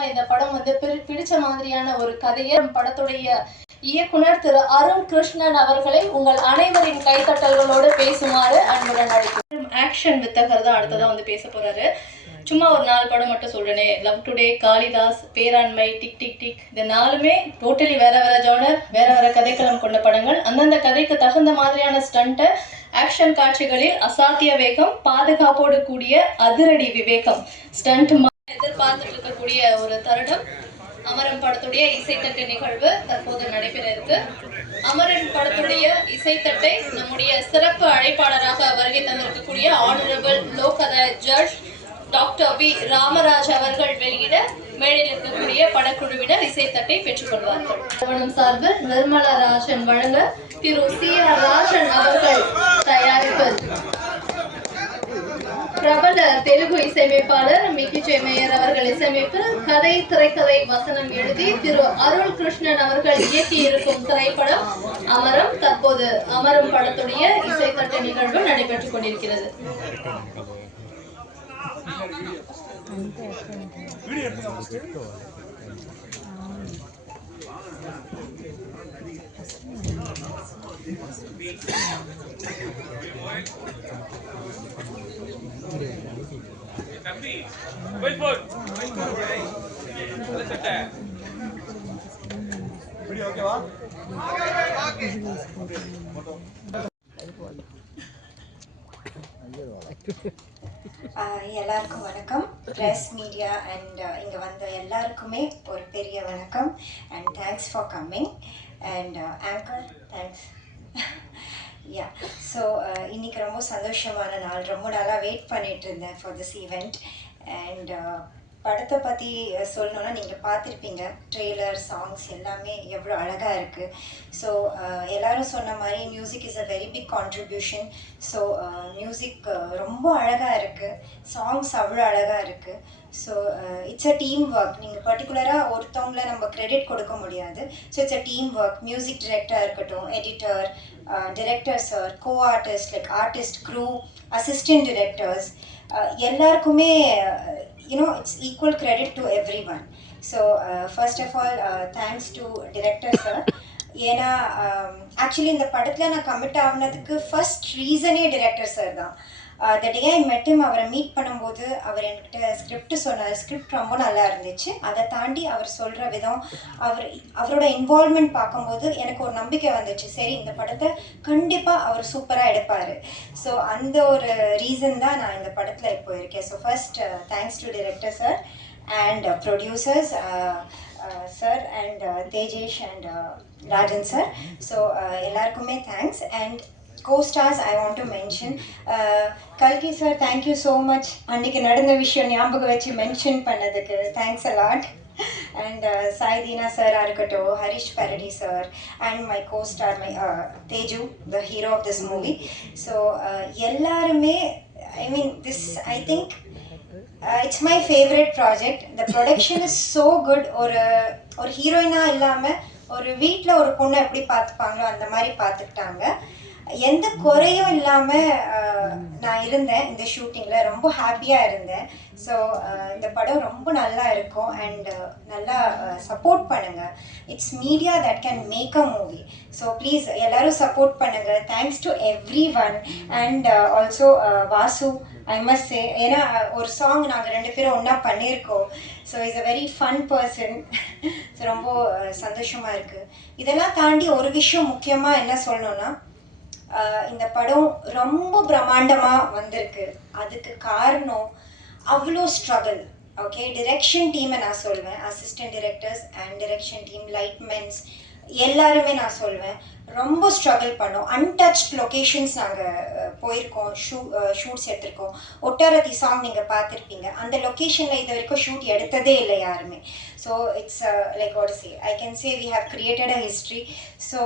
நிச்சயமா இந்த படம் வந்து பிடிச்ச மாதிரியான ஒரு கதையை படத்துடைய இயக்குனர் திரு அருண் கிருஷ்ணன் அவர்களை உங்கள் அனைவரின் கைத்தட்டல்களோடு பேசுமாறு அன்புடன் அழைக்கிறேன். ஆக்ஷன் வித்தகர் தான் அடுத்ததான் வந்து பேச போறாரு. சும்மா ஒரு 4 படம் மட்டும் சொல்றேனே, love today, Kalidas, Peranmai, tick tick tick, இந்த 4மே டோட்டலி வேற வேற ஜானர், வேற வேற கதைக்களம் கொண்ட படங்கள். அந்தந்த கதைக்கு தகுந்த மாதிரியான ஸ்டண்ட்டை, ஆக்ஷன் காட்சிகளில் அசாத்திய வேகம், பாதுகாப்போடு கூடிய அதிரடி விவேகம், ஸ்டண்ட் எதிர்பார்த்துட்டு இருக்கக்கூடிய ஒரு தருணம். அமரன் படத்துடைய இசைத்தட்டு நிகழ்வு தற்போது நடைபெற இருக்கு. அமரன் படத்துடைய இசைத்தட்டை நம்முடைய சிறப்பு அழைப்பாளராக வருகை தந்திருக்கக்கூடிய ஆனரபிள் லோக் ஜட்ஜ் டாக்டர் வி ராமராஜ் அவர்கள் வெளியிட மேடையில் இருக்கக்கூடிய படக்குழுவினர் இசைத்தட்டை பெற்றுக்கொள்வார்கள். நிறுவனம் சார்பில் நிர்மலா ராஜன் வழங்க திரு சி ஆர் ராஜன் அவர்கள் தயாரிப்பில் பிரபல தெலுங்கு இசையமைப்பாளர் மிக்கி ஜே மேயர் அவர்கள் இசையமைப்பில் கதை, திரைக்கதை, வசனம் எழுதி திரு அருள் கிருஷ்ணன் அவர்கள் இயக்கி இருக்கும் திரைப்படம் அமரம். தற்போது அமரம் படத்துடைய இசைத்தட்டு நிகழ்வு நடைபெற்றுக் கொண்டிருக்கிறது. எல்லாருக்கும் வணக்கம். ப்ரெஸ், மீடியா அண்ட் இங்கே வந்த எல்லாருக்குமே ஒரு பெரிய வணக்கம் and thanks for coming and anchor thanks. Yeah, so இன்றைக்கி ரொம்ப சந்தோஷமான நாள். ரொம்ப நாளாக வெயிட் பண்ணிகிட்டு இருந்தேன் ஃபார் திஸ் ஈவெண்ட். அண்ட் படத்தை பற்றி சொல்லணுன்னா நீங்கள் பார்த்துருப்பீங்க, ட்ரெய்லர், சாங்ஸ் எல்லாமே எவ்வளோ அழகாக இருக்குது. ஸோ எல்லோரும் சொன்ன மாதிரி music is a very big contribution. So music ரொம்ப அழகாக இருக்குது, சாங்ஸ் அவ்வளோ அழகாக இருக்குது. So it's a team work. நீங்கள் பர்டிகுலராக ஒருத்தவங்கள நம்ம கிரெடிட் கொடுக்க முடியாது. So it's a team work. Music டைரக்டராக இருக்கட்டும், editor, director sir, co artist like artist, crew, assistant directors, எல்லாருக்குமே it's equal credit to everyone. So first of all, thanks to director sir. ஏன்னா ஆக்சுவலி இந்த படத்தில் நான் commit ஆகினதுக்கு first ரீசனே director sir தான். த டே ஐ மெட் ஹிம், அவரை மீட் பண்ணும்போது அவர் என்கிட்ட ஸ்கிரிப்ட் சொன்னார். ஸ்கிரிப்ட் ரொம்ப நல்லா இருந்துச்சு. அதை தாண்டி அவர் சொல்கிற விதம், அவரோட இன்வால்மெண்ட் பார்க்கும்போது எனக்கு ஒரு நம்பிக்கை வந்துச்சு, சரி இந்த படத்தை கண்டிப்பாக அவர் சூப்பராக எடுப்பார். ஸோ அந்த ஒரு ரீசன் தான் நான் இந்த படத்தில் இப்போ இருக்கேன். So first thanks to director sir and producers sir and Tejesh and Rajan sir. So எல்லாருக்குமே thanks. And co-stars I want to mention, Kalki sir, thank you so much. அன்னைக்கு நடந்த விஷயம் ஞாபகம் வச்சு மென்ஷன் பண்ணதுக்கு thanks a lot. And Saidina sir இருக்கட்டும், Harish பரடி sir and my co-star my Teju, the hero of this movie. So எல்லாருமே, I mean this, I think it's my favorite project. The production is so good. ஒரு ஹீரோயினா இல்லாமல் ஒரு வீட்டில் ஒரு பொண்ணை எப்படி பார்த்துப்பாங்களோ அந்த மாதிரி பார்த்துக்கிட்டாங்க. எந்த குறையும் இல்லாமல் நான் இருந்தேன் இந்த ஷூட்டிங்கில். ரொம்ப ஹாப்பியாக இருந்தேன். ஸோ இந்த படம் ரொம்ப நல்லா இருக்கும் அண்ட் நல்லா சப்போர்ட் பண்ணுங்கள். It's media that can make a movie. So please எல்லோரும் சப்போர்ட் பண்ணுங்கள். Thanks to everyone and also Vasu, I must say. ஏன்னா ஒரு சாங் நாங்கள் 2 பேரும் ஒன்றா பண்ணியிருக்கோம். So is a very fun person. So ரொம்ப சந்தோஷமாக இருக்குது. இதெல்லாம் தாண்டி ஒரு விஷயம் முக்கியமாக என்ன சொல்லணுன்னா, இந்த படம் ரொம்ப பிரம்மாண்டமாக வந்திருக்கு. அதுக்கு காரணம் அவ்வளோ ஸ்ட்ரகிள். ஓகே, டிரெக்ஷன் டீமை நான் சொல்வேன், assistant directors and direction team, lightmens எல்லாருமே நான் சொல்வேன் ரொம்ப ஸ்ட்ரகிள் பண்ணோம். அன்டச்ட் லொக்கேஷன்ஸ் நாங்கள் போயிருக்கோம், ஷூட்ஸ் எடுத்திருக்கோம். ஒட்டாரத்தி சாங் நீங்கள் பார்த்துருப்பீங்க, அந்த லொக்கேஷனில் இது வரைக்கும் ஷூட் எடுத்ததே இல்லை யாருமே. So it's like what say, I can say we have created a history. So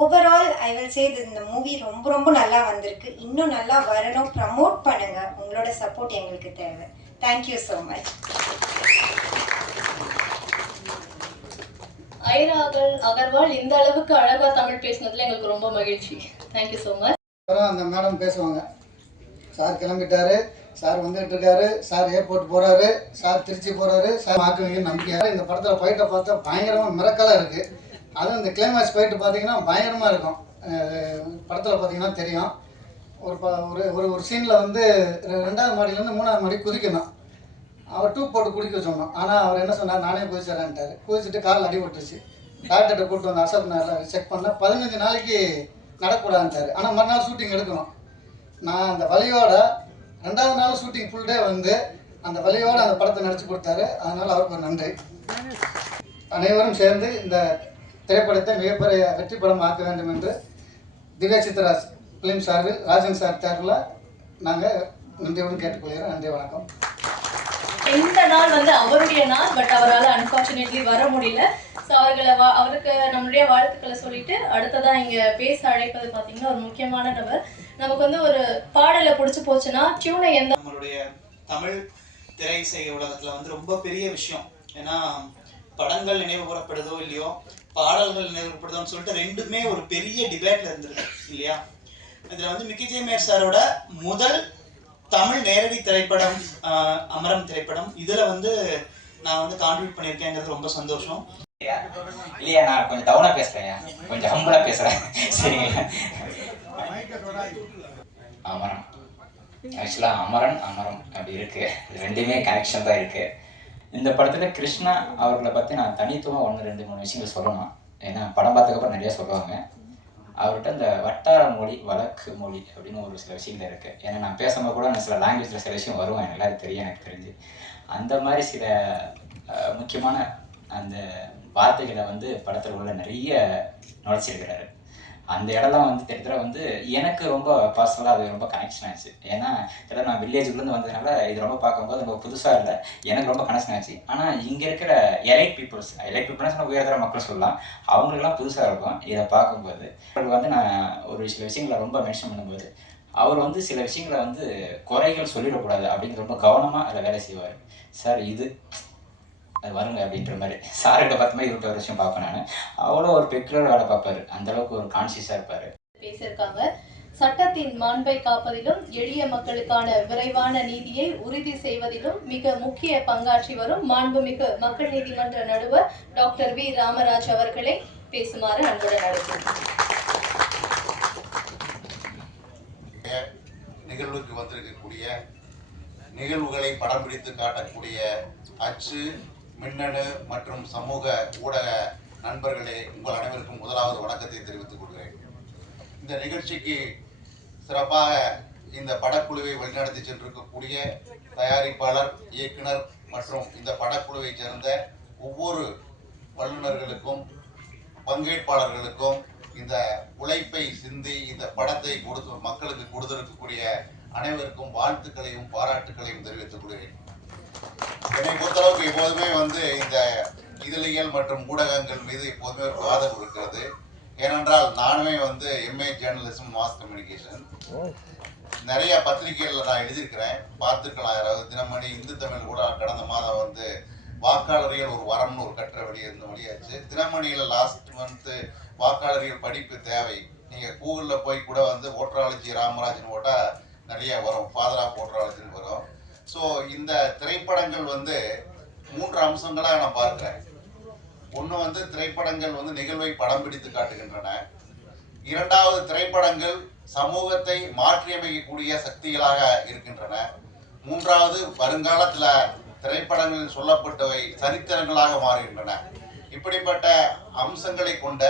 overall I will say இந்த மூவி ரொம்ப ரொம்ப நல்லா வந்திருக்கு. இன்னும் நல்லா வரணும். ப்ரமோட் பண்ணுங்கள். உங்களோட சப்போர்ட் எங்களுக்கு தேவை. Thank you so much. ஐராகல் அகர்வால் இந்த அளவுக்கு அழகாக தமிழ் பேசினதுல எங்களுக்கு ரொம்ப மகிழ்ச்சி. Thank you so much. அந்த மேடம் பேசுவாங்க. சார் கிளம்பிட்டாரு, சார் வந்துட்டு இருக்காரு, சார் ஏர்போர்ட் போகிறாரு, சார் திருச்சி போகிறாரு, சார் ஆக்குவீங்கன்னு நம்பிக்கையாக இந்த படத்தில் ஃபைட்டை பார்த்தா பயங்கரமாக மிரக்கலாக இருக்குது. அதுவும் இந்த கிளைமேக்ஸ் ஃபைட்டு பார்த்தீங்கன்னா பயங்கரமாக இருக்கும். படத்தில் பார்த்தீங்கன்னா தெரியும். ஒரு சீனில் வந்து 2வது மாடியிலேருந்து 3வது மாடி குதிக்கணும். அவர் டூப் போட்டு குடிக்க சொன்னோம். ஆனால் அவர் என்ன சொன்னார், நானே குதிச்சிடறேன்ட்டார். குதிச்சுட்டு காலில் அடிபட்டுருச்சு. டாக்டர்கிட்ட கூப்பிட்டு வந்து அசப் நேரில் செக் பண்ணால் 15 நாளைக்கு நடக்கூடாதுன்ட்டார். ஆனால் மறுநாள் ஷூட்டிங் எடுக்கணும். நான் அந்த வலியோட 2வது நாள் ஷூட்டிங் ஃபுல் டே வந்து அந்த வலியோடு அந்த படத்தை நடிச்சு கொடுத்தாரு. அதனால் அவருக்கு ஒரு நன்றி. அனைவரும் சேர்ந்து இந்த திரைப்படத்தை மிகப்பெரிய வெற்றி படம் ஆக்க வேண்டும் என்று திவ்யா சித்ரா ஃபிலிம் சார்பில் ராஜன் சார் தேர்வில் நாங்கள் நன்றியுடன் கேட்டுக்கொள்கிறோம். நன்றி, வணக்கம். இந்த நாள் வந்து அவருடைய நாள், பட் அவரால் அன்பார்ச்சுனேட்லி வர முடியல. ஸோ அவருக்கு நம்மளுடைய வாழ்த்துக்களை சொல்லிட்டு அடுத்ததான் இங்கே பேச அழைப்பது பார்த்தீங்கன்னா ஒரு முக்கியமான நபர். நமக்கு வந்து ஒரு பாடலை பிடிச்சி போச்சுன்னா டியூனை எந்த நம்மளுடைய தமிழ் திரை இசை உலகத்தில் வந்து ரொம்ப பெரிய விஷயம். ஏன்னா படங்கள் நினைவு கூறப்படுதோ இல்லையோ, பாடல்கள் நினைவு கூறப்படுதோன்னு சொல்லிட்டு ரெண்டுமே ஒரு பெரிய டிபேட்ல இருந்திருக்கு இல்லையா. இதில் வந்து மிக்கி ஜே மேயர் சாரோட முதல் தமிழ் நேரடி திரைப்படம் அமரம் திரைப்படம். இதில் வந்து நான் வந்து கான்ட்ரிபியூட் பண்ணியிருக்கேங்கிறது ரொம்ப சந்தோஷம். இல்லையா, நான் கொஞ்சம் டவுனாக பேசுகிறேன், கொஞ்சம் ஹம்பிளாக பேசுகிறேன், சரிங்களா. அமரம் ஆக்சுவலாக அமரன் அமரம் அப்படி இருக்குது, ரெண்டுமே கனெக்ஷன் தான் இருக்குது. இந்த படத்தில் கிருஷ்ணா அவர்களை பற்றி நான் தனித்துவமாக 1, 2, 3 விஷயங்கள் சொல்லணும். ஏன்னா படம் பார்த்ததுக்கப்புறம் நிறையா சொல்லுவாங்க. அவர்கிட்ட இந்த வட்டார மொழி, வழக்கு மொழி அப்படின்னு ஒரு சில விஷயங்கள் இருக்குது. ஏன்னா நான் பேசும்போது கூட நான் சில லாங்குவேஜில் சில விஷயம் வருவேன், எல்லாருக்கும் தெரியும், எனக்கு தெரிஞ்சு. அந்த மாதிரி சில முக்கியமான அந்த வார்த்தைகளை வந்து படத்தில் உள்ள நிறைய நுழைச்சிருக்கிறாரு. அந்த இடம்லாம் வந்து திட்டத்தட்ட வந்து எனக்கு ரொம்ப பர்சனலாக அது ரொம்ப கனெக்ஷன் ஆச்சு. ஏன்னா கிட்ட நான் வில்லேஜுக்குள்ளேருந்து வந்ததுனால இது ரொம்ப பார்க்கும்போது ரொம்ப புதுசாக இல்லை, எனக்கு ரொம்ப கனெக்ஷன் ஆச்சு. ஆனால் இங்கே இருக்கிற எலைட் பீப்புள்ஸ்னால் உயர்தர மக்கள் சொல்லலாம், அவங்களுக்குலாம் புதுசாக இருக்கும் இதை பார்க்கும்போது. அவருக்கு வந்து நான் ஒரு சில விஷயங்களை ரொம்ப மென்ஷன் பண்ணும்போது அவர் வந்து சில விஷயங்களை வந்து குறைகள் சொல்லிடக்கூடாது அப்படிங்கிற ரொம்ப கவனமாக அதில் வேலை செய்வார். சார் இது அது வருங்க அப்படின்ற மாதிரி சார்கிட்ட பார்த்த மாதிரி இவர்கிட்ட ஒரு விஷயம் பார்ப்பேன். நான் அவ்வளோ ஒரு பெக்குலர் வேலை பார்ப்பாரு, அந்த அளவுக்கு ஒரு கான்சியஸாக இருப்பார். பேசியிருக்காங்க. சட்டத்தின் மாண்பை காப்பதிலும் எளிய மக்களுக்கான விரைவான நீதியை உறுதி செய்வதிலும் மிக முக்கிய பங்காற்றி வரும் மாண்புமிகு மக்கள் நீதிமன்ற நடுவர் டாக்டர் வி ராமராஜ் அவர்களை பேசுமாறு அன்புடன் அழைக்கிறேன். நிகழ்வுக்கு வந்திருக்கக்கூடிய நிகழ்வுகளை படம் பிடித்து காட்டக்கூடிய அச்சு, மின்னணு மற்றும் சமூக ஊடக நண்பர்களே, உங்கள் அனைவருக்கும் முதலாவது வணக்கத்தை தெரிவித்துக் கொள்கிறேன். இந்த நிகழ்ச்சிக்கு சிறப்பாக இந்த படக்குழுவை வழிநடத்தி சென்றிருக்கக்கூடிய தயாரிப்பாளர், இயக்குனர் மற்றும் இந்த படக்குழுவை சேர்ந்த ஒவ்வொரு வல்லுநர்களுக்கும் பங்கேற்பாளர்களுக்கும் இந்த உழைப்பை சிந்தி இந்த படத்தை மக்களுக்கு கொடுத்திருக்கக்கூடிய அனைவருக்கும் வாழ்த்துக்களையும் பாராட்டுக்களையும் தெரிவித்துக் கொள்கிறேன். என்னை பொறுத்தளவுக்கு எப்போதுமே வந்து இந்த இதழியல் மற்றும் ஊடகங்கள் மீது எப்போதுமே ஒரு ஆதரவு இருக்கிறது. ஏனென்றால் நானுமே வந்து MA ஜேர்னலிசம் மாஸ் கம்யூனிகேஷன் நிறைய பத்திரிகைகளில் நான் எழுதியிருக்கிறேன், பார்த்துருக்கலாம். யாராவது தினமணி, இந்து தமிழ் கூட கடந்த மாதம் வந்து வாக்காளர்கள் ஒரு வரம்னு ஒரு கட்டுரை வெளியாச்சு. தினமணியில் லாஸ்ட் மந்த்து வாக்காளர்கள் படிப்பு தேவை, நீங்கள் கூகுளில் போய் கூட வந்து ஓட்டராலஜி ராமராஜன் போட்டால் நிறைய வரும், ஃபாதர் ஆஃப் ஓட்டராலஜின்னு வரும். ஸோ இந்த திரைப்படங்கள் வந்து 3 அம்சங்களாக நான் பார்க்குறேன். ஒன்று வந்து திரைப்படங்கள் வந்து நிகழ்வை படம் பிடித்து காட்டுகின்றன. 2வது திரைப்படங்கள் சமூகத்தை மாற்றியமைக்கக்கூடிய சக்திகளாக இருக்கின்றன. 3வது வருங்காலத்தில் திரைப்படங்களில் சொல்லப்பட்டவை சரித்திரங்களாக மாறுகின்றன. இப்படிப்பட்ட அம்சங்களை கொண்ட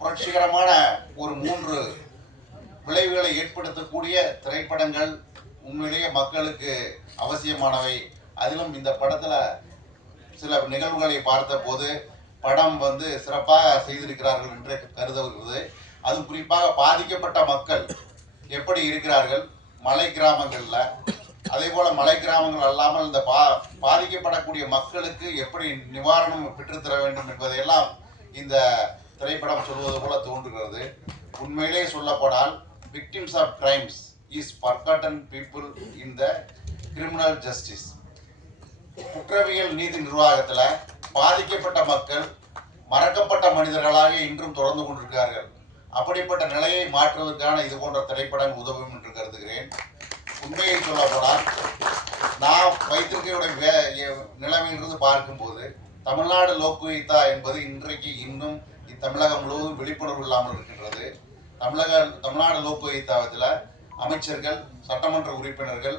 புரட்சிகரமான ஒரு 3 விளைவுகளை ஏற்படுத்தக்கூடிய திரைப்படங்கள் உண்மையிலேயே மக்களுக்கு அவசியமானவை. அதிலும் இந்த படத்தில் சில நிகழ்வுகளை பார்த்த போது படம் வந்து சிறப்பாக செய்திருக்கிறார்கள் என்று கருதுகிறது. அதுவும் குறிப்பாக பாதிக்கப்பட்ட மக்கள் எப்படி இருக்கிறார்கள் மலை கிராமங்களில், அதே போல் மலை கிராமங்கள் அல்லாமல் இந்த பாதிக்கப்படக்கூடிய மக்களுக்கு எப்படி நிவாரணம் பெற்றுத்தர வேண்டும் என்பதையெல்லாம் இந்த திரைப்படம் சொல்வது போல தோன்றுகிறது. உண்மையிலே சொல்லப்போனால் victims of crimes is forgotten people in the criminal justice. குற்றவியல் நீதி நிர்வாகத்தில் பாதிக்கப்பட்ட மக்கள் மறக்கப்பட்ட மனிதர்களாக இன்றும் தொடர்ந்து கொண்டிருக்கிறார்கள். அப்படிப்பட்ட நிலையை மாற்றுவதற்கான இது போன்ற திரைப்படம் உதவும் என்று கருதுகிறேன். உண்மையை சொல்ல போனால் நான் வைத்திருக்கையுடைய நிலைமையிலிருந்து பார்க்கும்போது தமிழ்நாடு லோக்குயித்தா என்பது இன்றைக்கு இன்னும் தமிழகம் முழுவதும் விழிப்புணர்வு இல்லாமல் இருக்கின்றது. தமிழ்நாடு லோக்குயித்தாவத்தில் அமைச்சர்கள், சட்டமன்ற உறுப்பினர்கள்,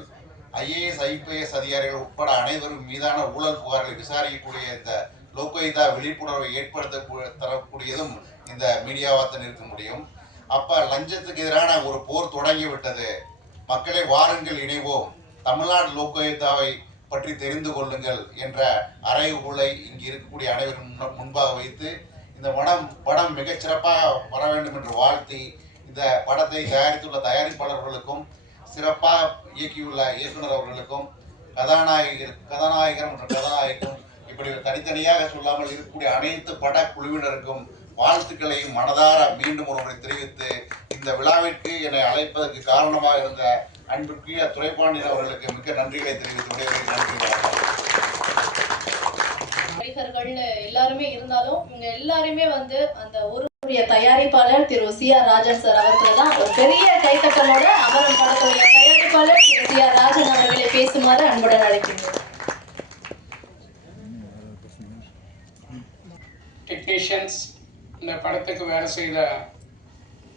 IAS IPS அதிகாரிகள் உட்பட அனைவரும் மீதான ஊழல் புகார்களை விசாரிக்கக்கூடிய இந்த லோக்குயித்தா விழிப்புணர்வை ஏற்படுத்த தரக்கூடியதும் இந்த மீடியாவாத்தான் இருக்க முடியும். அப்ப லஞ்சத்துக்கு எதிரான ஒரு போர் தொடங்கிவிட்டது, மக்களை வாருங்கள் இணைவோம், தமிழ்நாடு லோக்குயித்தாவை பற்றி தெரிந்து கொள்ளுங்கள் என்ற அறைகூலை இங்கு இருக்கக்கூடிய அனைவரும் முன்பாக வைத்து இந்த படம் மிகச் சிறப்பாக வர வேண்டும் என்று வாழ்த்தி, இந்த படத்தை தயாரித்துள்ள தயாரிப்பாளர்களுக்கும், சிறப்பாக இயக்கியுள்ள இயக்குனர் அவர்களுக்கும், கதாநாயகர் மற்றும் கதாநாயகம் இப்படி தனித்தனியாக சொல்லாமல் இருக்கக்கூடிய அனைத்து படக்குழுவினருக்கும் வாழ்த்துக்களையும் மனதார மீண்டும் ஒருமுறை தெரிவித்து, இந்த விழாவிற்கு என்னை அழைப்பதற்கு காரணமாக இருந்த அன்புக்குரிய துரைபாண்டியன் அவர்களுக்கு மிக்க நன்றிகளை தெரிவித்து நன்றி. நடிகர்கள்னு எல்லாருமே இருந்தாலும் இவங்க எல்லாருமே வந்து அந்த ஒரு தயாரிப்பாளர் திரு CR ராஜன் சார் அவர்கள் தான் ஒரு பெரிய கைத்தட்டலோட அமரன் படத்துடைய தயாரிப்பாளர் திரு CR ராஜன் அவர்களை பேசுமாறு அன்புடன் அழைக்கின்றோம். டெக்னீஷியன்ஸ், இந்த படத்துக்கு வேலை செய்த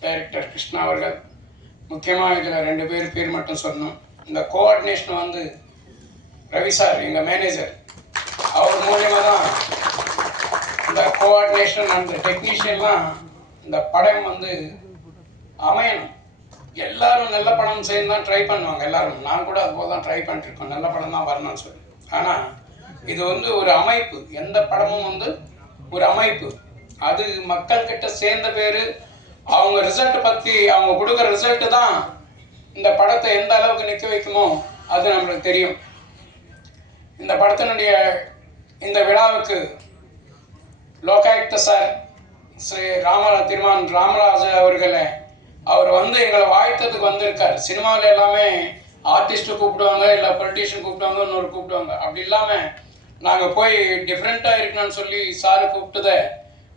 டைரக்டர் கிருஷ்ணா அவர்கள், முக்கியமாக இதில் 2 பேர் மட்டும் சொல்லணும். இந்த கோஆர்டினேஷன் வந்து ரவி சார், எங்கள் மேனேஜர், அவர் மூலியமாக தான் இந்த கோஆர்டினேஷன் அந்த டெக்னீஷியன்லாம் இந்த படம் வந்து அமையணும். எல்லாரும் நல்ல படம் செய்யணும் தான் ட்ரை பண்ணுவாங்க எல்லாரும். நான் கூட அதுபோல் தான் ட்ரை பண்ணிட்டுருக்கோம், நல்ல படம் தான் வரணும்னு சொல்லி. ஆனால் இது வந்து ஒரு அமைப்பு, எந்த படமும் வந்து ஒரு அமைப்பு. அது மக்கள்கிட்ட சேர்ந்த பேர், அவங்க ரிசல்ட் பற்றி அவங்க கொடுக்குற ரிசல்ட்டு தான் இந்த படத்தை எந்த அளவுக்கு நிற்க வைக்குமோ அது நம்மளுக்கு தெரியும். இந்த படத்தினுடைய இந்த விழாவுக்கு லோகாயுக்த சார் ஸ்ரீ திருமான் ராமராஜ அவர்களே, அவர் வந்து எங்களை வாழ்த்ததுக்கு வந்திருக்கார். சினிமாவில் எல்லாமே ஆர்டிஸ்ட்டு கூப்பிடுவாங்க, இல்லை பொலிட்டீஷியன் கூப்பிடுவாங்க, இன்னொரு கூப்பிடுவாங்க. அப்படி இல்லாமல் நாங்கள் போய் டிஃப்ரெண்ட்டாக இருக்கணும்னு சொல்லி சாரு கூப்பிட்டதை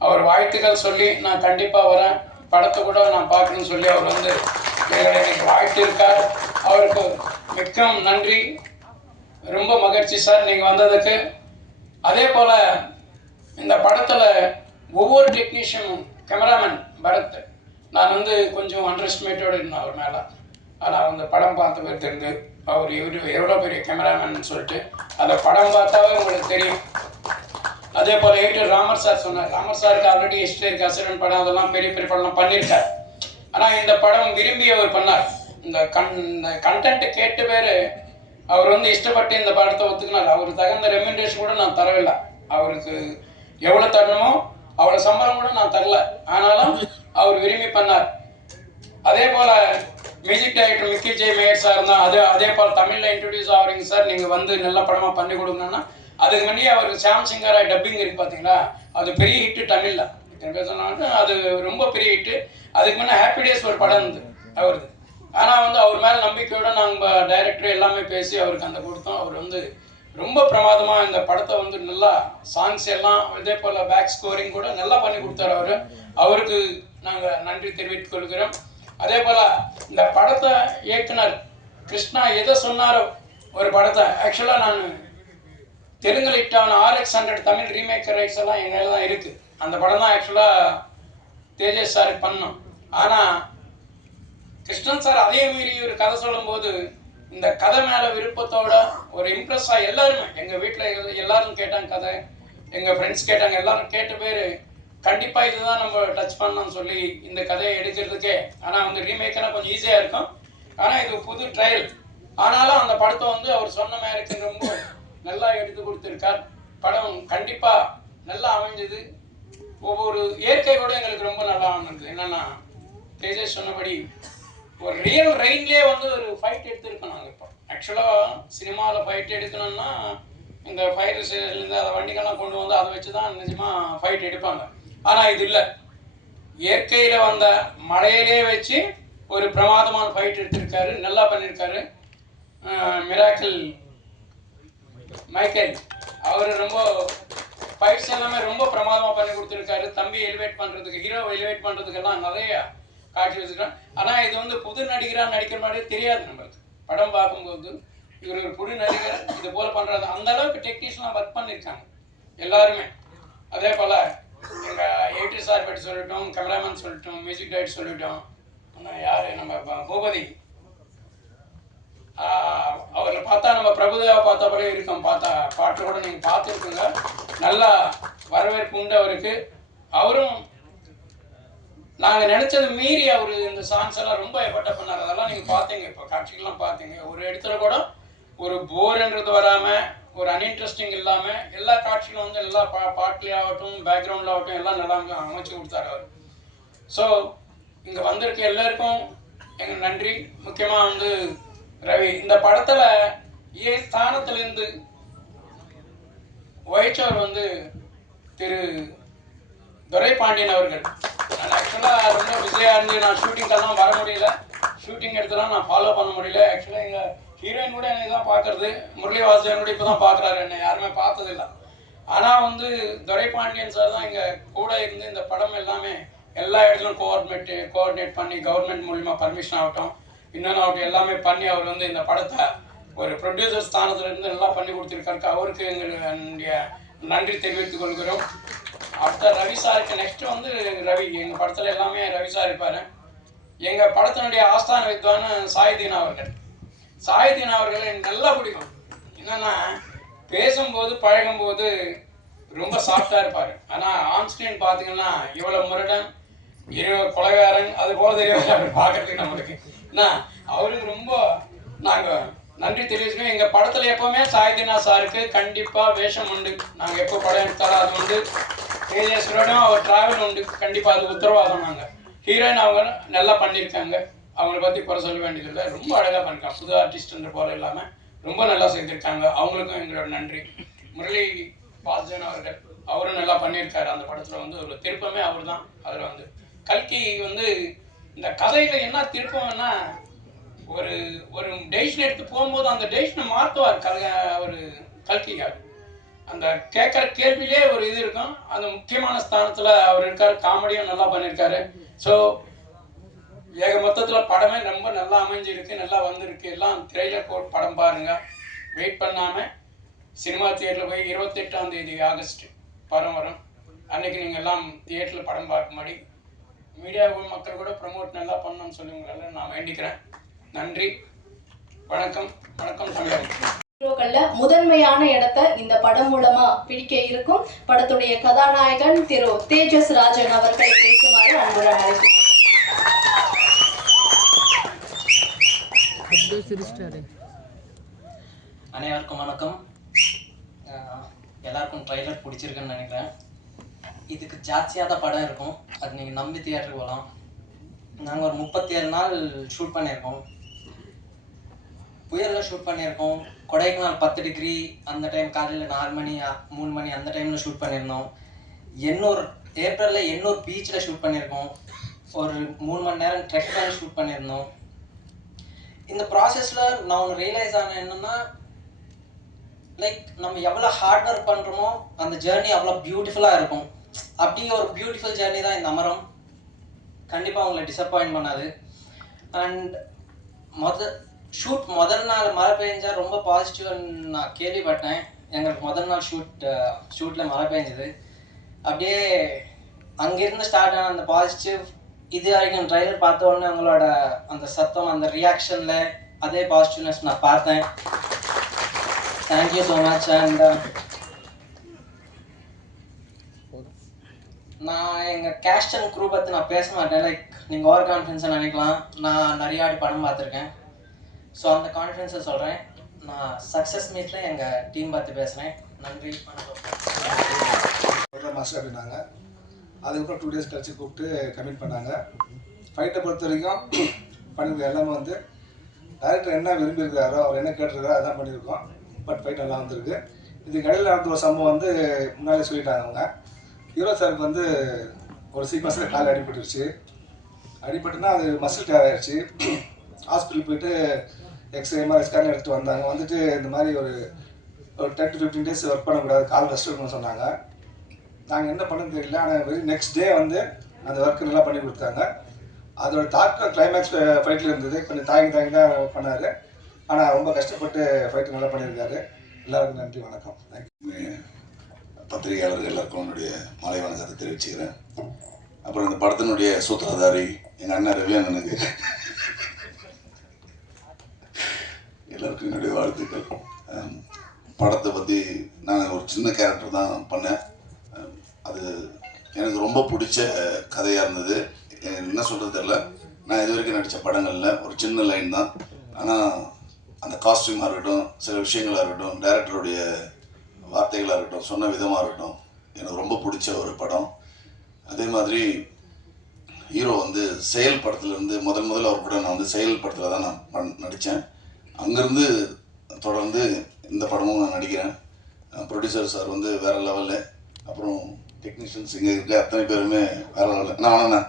அவர் வாழ்த்துக்கள் சொல்லி, நான் கண்டிப்பாக வரேன், படத்தை கூட நான் பார்க்கணும்னு சொல்லி அவர் வந்து எங்களை வாழ்த்து இருக்கார். அவருக்கு மிக்க நன்றி, ரொம்ப மகிழ்ச்சி சார் நீங்கள் வந்ததுக்கு. அதே போல் இந்த படத்தில் ஒவ்வொரு டெக்னீஷியனும், கேமராமேன் பரத், நான் வந்து கொஞ்சம் அண்டர் எஸ்டிமேட்டோடு இருந்தேன் அவர் மேலே. ஆனால் அந்த படம் பார்த்த பேர் தெரிந்து அவர் எவ்வளோ பெரிய கேமராமேன் சொல்லிட்டு அதை படம் பார்த்தாவே உங்களுக்கு தெரியும். அதே போல் ஏடிட்டர் ராமர் சார் சொன்னார். ராமர் சாருக்கு ஆல்ரெடி ஹிஸ்டரி இருக்கு, அசிடன்ட் படம், அதெல்லாம் பெரிய பெரிய படம்லாம் பண்ணியிருக்கார். ஆனால் இந்த படம் விரும்பி அவர் பண்ணார். இந்த கண்டென்ட் கேட்ட பேர் அவர் வந்து இஷ்டப்பட்டு இந்த படத்தை ஒத்துக்கினார். அவருக்கு தகுந்த ரெம்யூனரேஷன் கூட நான் தரவில்லை. அவருக்கு எவ்வளோ தரணுமோ அவ்வளோ சம்பளம் கூட நான் தரல, ஆனாலும் அவர் விரும்பி பண்ணார். அதே போல் music director Mickey J Meyer sir தான். அதே போல் தமிழில் இன்ட்ரடியூஸ் ஆகிறீங்க சார், நீங்கள் வந்து நல்ல படமாக பண்ணி கொடுக்கணும்னா, அதுக்கு முன்னாடியே அவருக்கு சாம் சிங்கராய் டப்பிங் இருக்குது பார்த்தீங்களா, அது பெரிய ஹிட்டு தமிழில். இத்தனை பேர் சொன்னாங்க, அது ரொம்ப பெரிய ஹிட்டு. அதுக்கு முன்னே ஹாப்பி டேஸ் ஒரு படம் இருந்து அவருக்கு. ஆனால் வந்து அவர் மேலே நம்பிக்கையோடு நாங்கள் டைரக்டர் எல்லாமே பேசி அவருக்கு அந்த கொடுத்தோம். அவர் வந்து ரொம்ப பிரமாதமாக இந்த படத்தை வந்து நல்லா சாங்ஸ் எல்லாம், இதே போல் பேக் ஸ்கோரிங் கூட நல்லா பண்ணி கொடுத்தாரு அவருக்கு நாங்கள் நன்றி தெரிவித்துக் கொள்கிறோம். அதே போல் இந்த படத்தை இயக்குனர் கிருஷ்ணா எதை சொன்னாரோ, ஒரு படத்தை ஆக்சுவலாக நான் தெலுங்குல ஹிட்டான RX100 தமிழ் ரீமேக்கர் ரைட்ஸ் எல்லாம் எங்கள் தான் இருக்குது. அந்த படம் தான் ஆக்சுவலாக தேஜஸ் சாருக்கு பண்ணோம். ஆனால் கிருஷ்ணன் சார் அதே மீறி ஒரு கதை சொல்லும்போது இந்த கதை மேலே விருப்பத்தோட ஒரு இம்ப்ரெஸ்ஸாக எல்லாருமே, எங்கள் வீட்டில் எல்லாரும் கேட்டாங்க கதை, எங்கள் ஃப்ரெண்ட்ஸ் கேட்டாங்க, எல்லாரும் கேட்ட பேர் கண்டிப்பாக இதுதான் நம்ம டச் பண்ணணும்னு சொல்லி இந்த கதையை எடுக்கிறதுக்கே. ஆனால் வந்து ரீமேக்கெல்லாம் கொஞ்சம் ஈஸியாக இருக்கும், ஆனால் இது புது ட்ரையல். ஆனாலும் அந்த படத்தை வந்து அவர் சொன்ன மேருக்கு ரொம்ப நல்லா எடுத்து கொடுத்துருக்கார். படம் கண்டிப்பாக நல்லா அமைஞ்சது. ஒவ்வொரு இயற்கை கூட எங்களுக்கு ரொம்ப நல்லா அமைஞ்சது. என்னென்னா தேஜஸ் சொன்னபடி ஒரு ரியல் ரெயின்லேயே வந்து ஒரு ஃபைட் எடுத்துருக்கோம் நாங்கள். இப்போ ஆக்சுவலாக சினிமாவில் ஃபைட் எடுக்கணும்னா இந்த ஃபயர் ஸ்டேஷன்லேருந்து அதை வண்டிகள்லாம் கொண்டு வந்து அதை வச்சு தான் நிஜமாக ஃபைட் எடுப்பாங்க. ஆனால் இது இல்லை, இயற்கையில் வந்த மழையிலே வச்சு ஒரு பிரமாதமான ஃபைட் எடுத்திருக்காரு, நல்லா பண்ணியிருக்காரு. மிராக்கிள் மைக்கேல் அவர் ரொம்ப ஃபைட்ஸ் எல்லாமே ரொம்ப பிரமாதமாக பண்ணி கொடுத்துருக்காரு. தம்பி எலிவேட் பண்ணுறதுக்கு, ஹீரோவை எலிவேட் பண்ணுறதுக்கெல்லாம் நிறைய காட்சி வச்சுக்கிறோம். ஆனால் இது வந்து புது நடிகராக நடிக்கிற மாதிரியே தெரியாது நம்மளுக்கு. படம் பார்க்கும்போது இவர் ஒரு புது நடிகர் இது போல் பண்ணுறது அந்த அளவுக்கு டெக்னீஷியனாக ஒர்க் பண்ணியிருக்காங்க எல்லாருமே. அதே போல் எங்கள் எடிட்டர் சார் பற்றி சொல்லிட்டோம், கேமராமேன் சொல்லிட்டோம், மியூசிக் டைரக்டர் சொல்லிட்டோம். ஆனால் யார் நம்ம பூபதி அவரை பார்த்தா நம்ம பிரபுதேவா பார்த்தா போல இருக்கோம். பார்த்தா பாட்டு கூட நீங்கள் பார்த்துருக்குங்க. நல்லா வரவேற்பு உண்டு அவருக்கு. அவரும் நாங்கள் நினச்சது மீறி அவர் இந்த சாங்ஸ் எல்லாம் ரொம்ப எஃபர்ட்டாக பண்ணார். அதெல்லாம் நீங்கள் பார்த்தீங்க, இப்போ காட்சிகள்லாம் பார்த்தீங்க. ஒரு இடத்துல கூட ஒரு போர்ன்றது வராமல், ஒரு அன்இன்ட்ரெஸ்டிங் இல்லாமல் எல்லா காட்சிகளும் வந்து எல்லா பாட்டுலேயே ஆகட்டும், பேக்ரவுண்டில் ஆகட்டும் எல்லாம் நல்லா அமைச்சு கொடுத்தாரு அவர். ஸோ இங்கே வந்திருக்க எல்லாருக்கும் எங்கள் நன்றி. முக்கியமாக வந்து ரவி இந்த படத்தில் ஸ்தானத்திலேருந்து வகிச்சவர் வந்து திரு துரைபாண்டியன் அவர்கள். நான் ஆக்சுவலாக ரொம்ப பிஸியாக இருந்து நான் ஷூட்டிங்கெல்லாம் வர முடியல, ஷூட்டிங் எடுத்துலாம் நான் ஃபாலோ பண்ண முடியல. ஆக்சுவலாக எங்கள் ஹீரோயின் கூட என்னை தான் பார்க்குறது, முரளி வாசன் கூட இப்போ தான் பார்க்குறாரு, என்னை யாருமே பார்த்ததில்லை. ஆனால் வந்து துரைபாண்டியன் சார் தான் இங்கே கூட இருந்து இந்த படம் எல்லாமே எல்லா இடத்துலையும் கோஆர்டினேட் பண்ணி கவர்மெண்ட் மூலிமா பர்மிஷன் ஆகட்டும் இன்னொன்று ஆகட்டும் எல்லாமே பண்ணி அவர் வந்து இந்த படத்தை ஒரு ப்ரொடியூசர் ஸ்தானத்துலேருந்து நல்லா பண்ணி கொடுத்துருக்காரு. அவருக்கு எங்களுடைய நன்றி தெரிவித்துக் கொள்கிறோம். அடுத்த ரவி சாருக்கு நெக்ஸ்ட் வந்து ரவி எங்கள் படத்தில் எல்லாமே ரவி சார் இருப்பார். எங்கள் படத்தினுடைய ஆஸ்தான வித்வான் சாய்தீன் அவர்கள். சாய்தீன் அவர்கள் எனக்கு நல்லா பிடிக்கும். என்னென்னா பேசும்போது பழகும்போது ரொம்ப சாஃப்டாக இருப்பார். ஆனால் ஆன்ஸ்க்ரீன் பார்த்தீங்கன்னா இவ்வளோ முரடன் கொலைகாரன் அது போல தெரியாது அவர் பார்க்குறதுக்கு நம்மளுக்கு. ஏன்னா அவருக்கு ரொம்ப நாங்கள் நன்றி தெரிவிச்சுக்கோம். எங்கள் படத்தில் எப்போவுமே சாய்தீனா சாருக்கு கண்டிப்பாக வேஷம் உண்டு. நாங்கள் எப்போ படம் எடுத்தாலும் அது உண்டு. தேஜேஸ்வரோடும் அவர் ட்ராவல் உண்டு, கண்டிப்பாக அது உத்தரவாதம். நாங்கள் ஹீரோயின் அவங்க நல்லா பண்ணியிருக்காங்க, அவங்கள பற்றி குறை சொல்ல வேண்டியதில்லை. ரொம்ப அழகாக பண்ணியிருக்காங்க, புது ஆர்டிஸ்ட்ன்ற போல இல்லாமல் ரொம்ப நல்லா செய்திருக்காங்க. அவங்களுக்கும் எங்களோட நன்றி. முரளி வாசன் அவர்கள் அவரும் நல்லா பண்ணியிருக்காரு. அந்த படத்தில் வந்து ஒரு திருப்பமே அவர் தான். அதில் வந்து கல்கி வந்து இந்த கதையில் என்ன திருப்பம்னா ஒரு ஒரு டெசிஷன் எடுத்து போகும்போது அந்த டெசிஷனை மாற்றுவார் ஒரு கல்கிக்கார். அந்த கேட்குற கேள்வியிலே ஒரு இது இருக்கும். அந்த முக்கியமான ஸ்தானத்தில் அவர் இருக்கார். காமெடியும் நல்லா பண்ணியிருக்காரு. ஸோ ஏக மொத்தத்தில் படமே ரொம்ப நல்லா அமைஞ்சிருக்கு, நல்லா வந்திருக்கு. எல்லாம் திரையில போட்டு படம் பாருங்கள். வெயிட் பண்ணாமல் சினிமா தியேட்டரில் போய் 28ஆம் தேதி ஆகஸ்ட் படம் வரும். அன்றைக்கி நீங்கள் எல்லாம் தியேட்டரில் படம் பார்க்க மாதிரி மீடியா மக்கள் கூட ப்ரமோட் நல்லா பண்ணணும்னு சொல்லி உங்களெல்லாம் நான் வேண்டிக்கிறேன். நன்றி, வணக்கம். வணக்கம் தமிழகம். ஹீரோக்கள்ல முதன்மையான இடத்தை இந்த படம் மூலமா பிடிக்க இருக்கும் படத்துடைய கதாநாயகன் திரு தேஜஸ் ராஜன் அவர்களை பேசுமாறு அன்புடன் அழைக்கிறேன். அனைவருக்கும் வணக்கம். எல்லாருக்கும் ட்ரைலர் பிடிச்சிருக்குன்னு நினைக்கிறேன். இதுக்கு ஜாஸ்தியாக தான் படம் இருக்கும், அது நீங்கள் நம்பி தியேட்டருக்கு போகலாம். நாங்கள் ஒரு 37 நாள் ஷூட் பண்ணியிருக்கோம். புயலில் ஷூட் பண்ணியிருக்கோம். கொடைக்கானல் 10 டிகிரி அந்த டைம் காலையில் 4 மணி 3 மணி அந்த டைமில் ஷூட் பண்ணியிருந்தோம். ஏப்ரலில் எண்ணூர் பீச்சில் ஷூட் பண்ணியிருக்கோம். ஒரு 3 மணி நேரம் ட்ரெக் பண்ணி ஷூட் பண்ணியிருந்தோம். இந்த ப்ராசஸில் நான் ஒன்று ரியலைஸ் ஆனேன் என்னென்னா, லைக் நம்ம எவ்வளோ ஹார்ட் ஒர்க் பண்ணுறோமோ அந்த ஜேர்னி அவ்வளோ பியூட்டிஃபுல்லாக இருக்கும். அப்படி ஒரு பியூட்டிஃபுல் ஜேர்னி தான் இந்த அமரம். கண்டிப்பாக உங்களை டிசப்பாயின்ட் பண்ணாது. அண்ட் முதல் நாள் மழை பெஞ்சா ரொம்ப பாசிட்டிவ்னு நான் கேள்விப்பட்டேன். எங்களுக்கு முதல் நாள் ஷூட்டில் மழை பெஞ்சது. அப்படியே அங்கேருந்து ஸ்டார்ட் ஆன அந்த பாசிட்டிவ் இது வரைக்கும் ட்ரைலர் பார்த்த உடனே உங்களோட அந்த சத்தம், அந்த ரியாக்ஷனில் அதே பாசிட்டிவ்னஸ் நான் பார்த்தேன். Thank you so much. அண்ட் நான் எங்கள் கேஸ்ட் அண்ட் க்ரூ பற்றி நான் பேச மாட்டேன். லைக் நீங்கள் ஓவர் கான்ஃபிடன்ஸாக நினைக்கலாம். நான் நிறைய வாட்டி படம் பார்த்துருக்கேன். ஸோ அந்த கான்ஃபிடன்ஸை சொல்கிறேன். நான் சக்ஸஸ் மீட்டில் எங்கள் டீம் பற்றி பேசுகிறேன். நன்றி, வணக்கம். மாஸ்டர் அப்படின்னாங்க. அதுக்கப்புறம் 2 டேஸ் கழிச்சு கூப்பிட்டு கமிட் பண்ணாங்க. ஃபைட்டை பொறுத்த வரைக்கும் பண்ணியிருக்க எல்லாமே வந்து டைரக்டர் என்ன விரும்பியிருக்காரோ, அவர் என்ன கேட்டிருக்காரோ அதான் பண்ணியிருக்கோம். பட் ஃபைட் நல்லா வந்திருக்கு. இதுக்கு இடையில் நடந்த ஒரு சம்பவம் வந்து முன்னாலே சொல்லிட்டாங்க அவங்க. ஹீரோ சாருக்கு வந்து ஒரு சீக்வன்ஸில் கால் அடிபட்டுருச்சு. அடிபட்டுனா அது மசில் டேர் ஆகிடுச்சு. ஹாஸ்பிட்டல் போயிட்டு எக்ஸ்ரே மாதிரி ஸ்கேன் எடுத்துகிட்டு வந்தாங்க. வந்துட்டு இந்த மாதிரி ஒரு 10 to 15 days ஒர்க் பண்ணக்கூடாது, கால் ரெஸ்ட் எடுக்கணும்னு சொன்னாங்க. நாங்கள் என்ன பண்ணணும்னு தெரியல. ஆனால் வெரி நெக்ஸ்ட் டே வந்து அந்த ஒர்க்கு நல்லா பண்ணி கொடுத்தாங்க. அதோட தாக்கம் கிளைமேக்ஸ் ஃபைட்டில் இருந்தது. கொஞ்சம் தாங்கி தான் பண்ணார். ஆனால் ரொம்ப கஷ்டப்பட்டு ஃபைட்டு நல்லா பண்ணியிருக்காரு. எல்லாருக்கும் நன்றி, வணக்கம். தேங்க்யூ. பத்திரிகையாளர்கள் எல்லாருக்கும் என்னுடைய மாலை வணக்கத்தை தெரிவிச்சுக்கிறேன். அப்புறம் இந்த படத்தினுடைய சூத்திரதாரி எங்கள் அண்ணன் ரவி அண்ணனுக்கு எல்லாருக்கும் என்னுடைய வாழ்த்துக்கள். படத்தை பற்றி நான் ஒரு சின்ன கேரக்டர் தான் பண்ணேன். அது எனக்கு ரொம்ப பிடிச்ச கதையாக இருந்தது. என்ன சொல்கிறது தெரியல, நான் இது வரைக்கும் நடித்த படங்களில் ஒரு சின்ன லைன் தான். ஆனால் அந்த காஸ்டியூமாக இருக்கட்டும், சில விஷயங்களாக இருக்கட்டும், டைரக்டருடைய வார்த்தைகளாக இருக்கட்டும், சொன்ன விதமாக இருக்கட்டும், எனக்கு ரொம்ப பிடிச்ச ஒரு படம். அதே மாதிரி ஹீரோ வந்து செயல் படத்துலேருந்து முதல்ல அவர் கூட நான் வந்து செயல் படத்தில் தான் நான் நடித்தேன். அங்கேருந்து தொடர்ந்து இந்த படமும் நான் நடிக்கிறேன். ப்ரொடியூசர் சார் வந்து வேறு லெவலில், அப்புறம் டெக்னீஷியன்ஸ் இங்கே இருக்க அத்தனை பேருமே வேறு லெவலில். நான்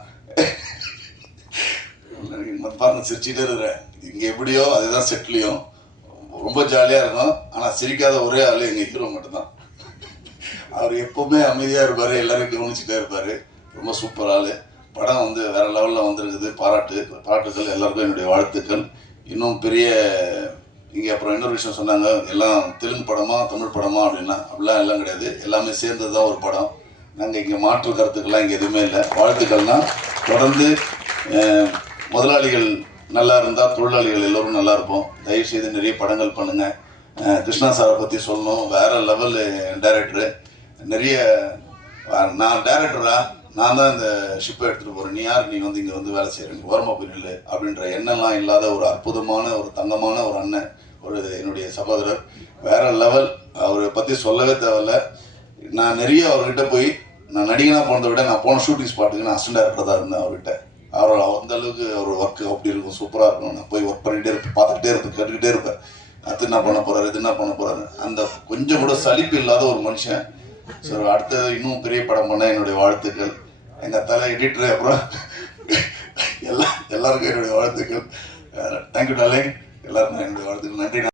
பாருங்க சிரிச்சுட்டே இருக்கிறேன். இங்கே எப்படியோ அதுதான் செட்லேயும் ரொம்ப ஜாலியாக இருக்கும். ஆனால் சிரிக்காத ஒரே ஆள் எங்கள் ஹீரோ மட்டும்தான். அவர் எப்போவுமே அமைதியாக இருப்பார், எல்லோரும் கவனிச்சுட்டே இருப்பார். ரொம்ப சூப்பர் ஆள். படம் வந்து வேறு லெவலில் வந்திருக்குது. பாராட்டுக்கள் எல்லாருக்கும் என்னுடைய வாழ்த்துக்கள். இன்னும் பெரிய இங்கே அப்புறம் இன்னொரு விஷயம் சொன்னாங்க, எல்லாம் தெலுங்கு படமா தமிழ் படமா அப்படின்னா, அப்படிலாம் எல்லாம் கிடையாது. எல்லாமே சேர்ந்தது தான் ஒரு படம். நாங்கள் இங்கே மாற்று கருத்துக்கள்லாம் இங்கே எதுவுமே இல்லை. வாழ்த்துக்கள்னால் தொடர்ந்து முதலாளிகள் நல்லா இருந்தால் தொழிலாளிகள் எல்லோரும் நல்லா இருப்போம். தயவுசெய்து நிறைய படங்கள் பண்ணுங்கள். கிருஷ்ணா சாரை பற்றி சொல்லணும், வேறு லெவல் டைரக்டரு. நிறைய நான் டைரக்டரா, நான் தான் இந்த ஷிப்பை எடுத்துகிட்டு போகிறேன், நீ யார், நீ வந்து இங்கே வந்து வேலை செய்கிறேன், ஓரமாக போய் நில்லு அப்படின்ற எண்ணெல்லாம் இல்லாத ஒரு அற்புதமான ஒரு தங்கமான ஒரு அண்ணன், ஒரு என்னுடைய சகோதரர், வேறு லெவல். அவரை பற்றி சொல்லவே தேவையில்ல. நான் நிறைய அவர்கிட்ட போய், நான் நடிகனாக போனதை விட நான் போன ஷூட்டிங் ஸ்பாட்டுக்கு நான் அசிஸ்டன்ட் டைரக்டர் தான் இருந்தேன் அவர்கிட்ட. அவர் அந்த அளவுக்கு அவர் ஒர்க்கு அப்படி இருக்கும், சூப்பராக இருக்கும். நான் போய் ஒர்க் பண்ணிகிட்டே இருப்பேன், பார்த்துக்கிட்டே இருப்பேன், கேட்டுக்கிட்டே இருப்பேன். அது என்ன பண்ண போகிறாரு, இது என்ன பண்ண போகிறாரு, அந்த கொஞ்சம் கூட சலிப்பு இல்லாத ஒரு மனுஷன். ஸோ அடுத்தது இன்னும் பெரிய படம் பண்ண என்னுடைய வாழ்த்துக்கள். எங்கள் தலை எடிட்டரு, அப்புறம் எல்லாருக்கும் என்னுடைய வாழ்த்துக்கள். தேங்க்யூ டார்லிங், எல்லாருக்கும் என்னுடைய வாழ்த்துக்கள். நன்றி.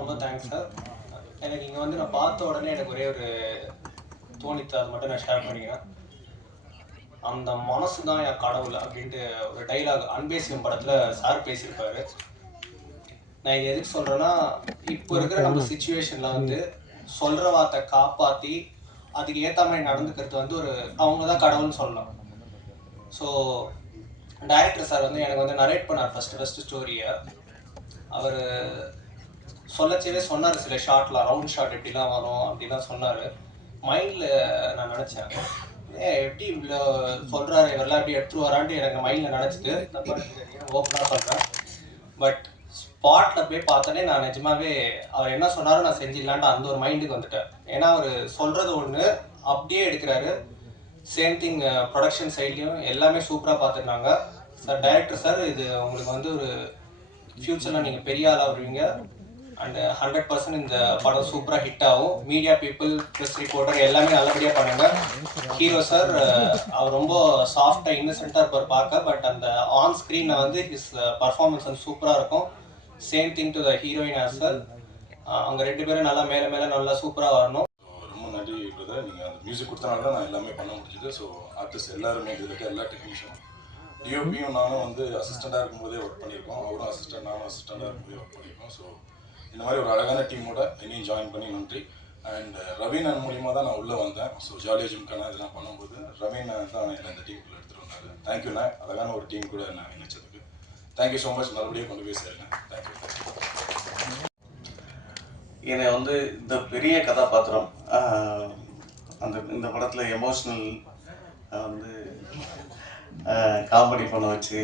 ரொம்ப தேங்க்ஸ் சார். எனக்கு இங்கே வந்து நான் பார்த்த உடனே எனக்கு ஒரே ஒரு தோணித்து, அது மட்டும் நான் ஷேர் பண்ணிக்கிறேன். அந்த மனசு தான் என் கடவுள் அப்படின்ட்டு ஒரு டைலாக் அன்பேசியம் படத்தில் சார் பேசியிருப்பாரு. நான் இது எதுக்கு சொல்கிறேன்னா, இப்போ இருக்கிற நம்ம சுச்சுவேஷனில் வந்து சொல்கிற வார்த்தை காப்பாற்றி அதுக்கு ஏற்ற மாதிரி நடந்துக்கிறது வந்து ஒரு அவங்க தான் கடவுள்னு சொல்லலாம். ஸோ டைரக்டர் சார் வந்து எனக்கு வந்து நரேட் பண்ணார் ஃபஸ்ட்டு ஸ்டோரியை. அவர் சொல்லச்சேவே சொன்னார், சில ஷார்ட்லாம் ரவுண்ட் ஷாட் எப்படிலாம் வரும் அப்படிலாம் சொன்னார். மைண்டில் நான் நினச்சேன், எப்படி இவ்வளோ சொல்கிறாரு, இவரெல்லாம் எப்படி எடுத்துட்டு வரான்ட்டு எனக்கு மைண்டில் நினச்சிட்டு ஓப்பனாக சொல்கிறேன். பட் ஸ்பாட்டில் போய் பார்த்தோன்னே நான் நிஜமாவே அவர் என்ன சொன்னாரோ நான் செஞ்சிடலான்ட்டு அந்த ஒரு மைண்டுக்கு வந்துட்டேன். ஏன்னா அவர் சொல்கிறது ஒன்று அப்படியே எடுக்கிறாரு. சேம் திங் ப்ரொடக்ஷன் சைட்லேயும் எல்லாமே சூப்பராக பார்த்துருந்தாங்க. சார் டைரக்டர் சார், இது உங்களுக்கு வந்து ஒரு ஃப்யூச்சரில் நீங்கள் பெரிய ஆளாக வருவீங்க. அண்ட் 100% இந்த படம் சூப்பராக ஹிட் ஆகும். மீடியா பீப்புள், ப்ரெஸ் ரிப்போர்ட்டர் எல்லாமே நல்லபடியாக பண்ணுங்க. ஹீரோ சார் அவர் ரொம்ப சாஃப்டாக இன்னசென்ட்டாக இருப்பார் பார்க்க. பட் அந்த ஆன் ஸ்க்ரீனில் வந்து ஹிஸ் பர்ஃபார்மன்ஸ் வந்து சூப்பராக இருக்கும். Same thing to the heroine as well. அவங்க ரெண்டு பேரும் நல்லா மேலே நல்லா சூப்பராக வரணும். ரொம்ப நன்றி பிரதர். நீங்கள் அந்த மியூசிக் கொடுத்தனால தான் நான் எல்லாமே பண்ண முடிஞ்சுது. ஸோ ஆர்டிஸ்ட் எல்லாருமே இதில் இருக்க எல்லா டெக்னீஷியனும், டிஓபியும் நானும் வந்து அசிஸ்டண்ட்டாக இருக்கும்போதே ஒர்க் பண்ணியிருக்கோம். அவரும் அசிஸ்டன்ட், நானும் அசிஸ்டண்ட்டாக இருக்கும்போதே ஒர்க் பண்ணியிருக்கோம். ஸோ இந்த மாதிரி ஒரு அழகான டீமோட என்னையும் ஜாயின் பண்ணி நன்றி. அண்ட் ரவீன் மூலியமாக தான் நான் உள்ளே வந்தேன். ஸோ ஜாலியாக ஜிம்கான இதெல்லாம் பண்ணும்போது ரவீன் தான் என்னை இந்த டீமுக்குள்ளே எடுத்துகிட்டு வந்தார். தேங்க்யூண்ணா, அழகான ஒரு டீம் கூட நான் நினைச்சதுக்கு தேங்க்யூ ஸோ மச். நல்லபடியாக கொண்டு போய் சேருங்க. தேங்க்யூ. என்னை வந்து இந்த பெரிய கதாபாத்திரம் இந்த படத்தில் எமோஷ்னல் வந்து காமெடி பண்ண வச்சு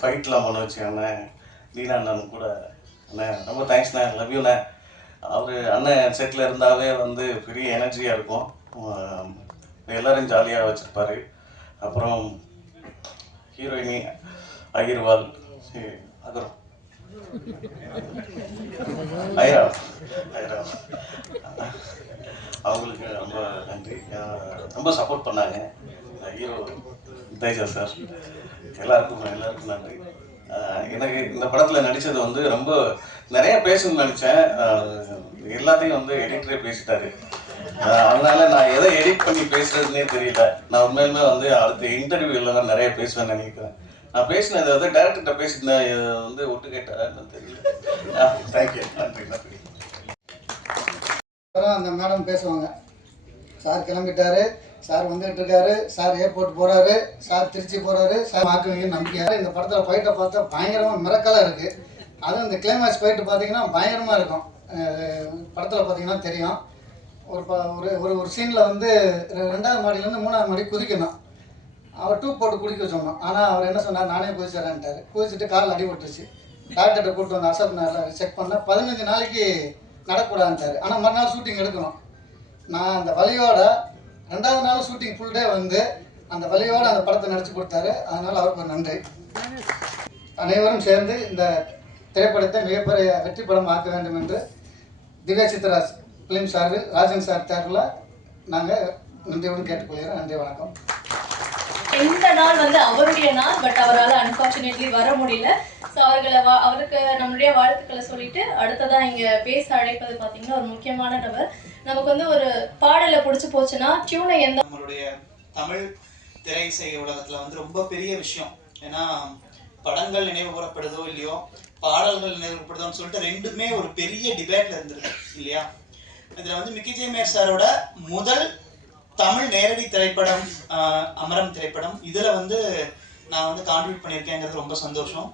ஃபைட்லாம் பண்ண வச்சு அண்ணன் தீனா அண்ணன் கூட அண்ணன் ரொம்ப தேங்க்ஸ்ண்ணே, லவ் யூண்ணே. அவர் அண்ணன் செட்டில் இருந்தாவே வந்து பெரிய எனர்ஜியாக இருக்கும். எல்லோரும் ஜாலியாக வச்சுருப்பார். அப்புறம் ஹீரோயினி அகிர்வால், அகரம் ஐரா அவங்களுக்கு ரொம்ப நன்றி. ரொம்ப சப்போர்ட் பண்ணாங்க. ஹீரோ தேஜா சார், எல்லாருக்கும் நன்றி. எனக்கு இந்த படத்தில் நடித்தது வந்து ரொம்ப நிறைய பேசணும்னு நினச்சேன். எல்லாத்தையும் வந்து எடிட்டரே பேசிட்டாரு. அதனால நான் எதை எடிட் பண்ணி பேசுறதுன்னே தெரியல. நான் உண்மையிலுமே வந்து அடுத்த இன்டர்வியூவில் தான் நிறைய பேசுவேன்னு நினைக்கிறேன். நான் பேசினது வந்து டேரக்டர்கிட்ட பேசியிருந்தேன், இதை வந்து ஒட்டு கேட்டான்னு தெரியல. தேங்க்யூ, நன்றி நன்றி. அப்புறம் அந்த மேடம் பேசுவாங்க, சார் கிளம்பிட்டாரு, சார் வந்துகிட்டு இருக்காரு, சார் ஏர்போர்ட் போகிறாரு, சார் திருச்சி போகிறாரு, சார் ஆக்குவீங்கன்னு நம்பிக்கையாக. இந்த படத்தில் ஃபைட்டை பார்த்தா பயங்கரமாக மிரக்கலாக இருக்குது. அதுவும் இந்த கிளைமேக்ஸ் ஃபைட்டு பார்த்தீங்கன்னா பயங்கரமாக இருக்கும். படத்தில் பார்த்தீங்கன்னா தெரியும். ஒரு சீனில் வந்து 2வது மாடியிலேருந்து 3வது மாடி குதிக்கணும். அவர் டூப் போட்டு குடிக்க சொன்னோம். ஆனால் அவர் என்ன சொன்னார், நானே குதிச்சிடறேன்ட்டார். குதிச்சுட்டு காலில் அடிபட்டுருச்சு. டாக்டர்கிட்ட கூப்பிட்டு வந்து அசப் நகரில் செக் பண்ணால் 15 நாளைக்கு நடக்கூடாதுன்ட்டார். ஆனால் மறுநாள் ஷூட்டிங் எடுக்கணும். நான் அந்த வலியோட 2வது நாள் ஷூட்டிங் ஃபுல் டே வந்து அந்த வலியோடு அந்த படத்தை நடிச்சு கொடுத்தாரு. அதனால் அவருக்கு ஒரு நன்றி. அனைவரும் சேர்ந்து இந்த திரைப்படத்தை மிகப்பெரிய வெற்றி படம் ஆக்க வேண்டும் என்று திவ்யா சித்ராஸ் ஃபிலிம் சார்பில் ராஜன் சார் தேர்வில் நாங்கள் நன்றியோடு கேட்டுக்கொள்கிறோம். நன்றி, வணக்கம். இந்த நாள் வந்து அவருடைய நாள், பட் அவரால் அன்ஃபார்ச்சுனேட்லி வர முடியல. ஸோ அவருக்கு நம்மளுடைய வாழ்த்துக்களை சொல்லிட்டு அடுத்ததான் இங்கே பேச அழைப்பது பார்த்தீங்கன்னா ஒரு முக்கியமான நபர். நமக்கு வந்து ஒரு பாடலை பிடிச்சி போச்சுன்னா டியூனை எந்த நம்மளுடைய தமிழ் திரை இசை உலகத்தில் வந்து ரொம்ப பெரிய விஷயம். ஏன்னா படங்கள் நினைவு கூறப்படுதோ இல்லையோ, பாடல்கள் நினைவு கூறப்படுதோன்னு சொல்லிட்டு ரெண்டுமே ஒரு பெரிய டிபேட்ல இருந்திருக்கு இல்லையா. இதில் வந்து மிக்கி ஜே மேயர் சாரோட முதல் தமிழ் நேரடி திரைப்படம் அமரம் திரைப்படம். இதில் வந்து நான் வந்து கான்ட்ரிபியூட் பண்ணியிருக்கேங்கிறது ரொம்ப சந்தோஷம்.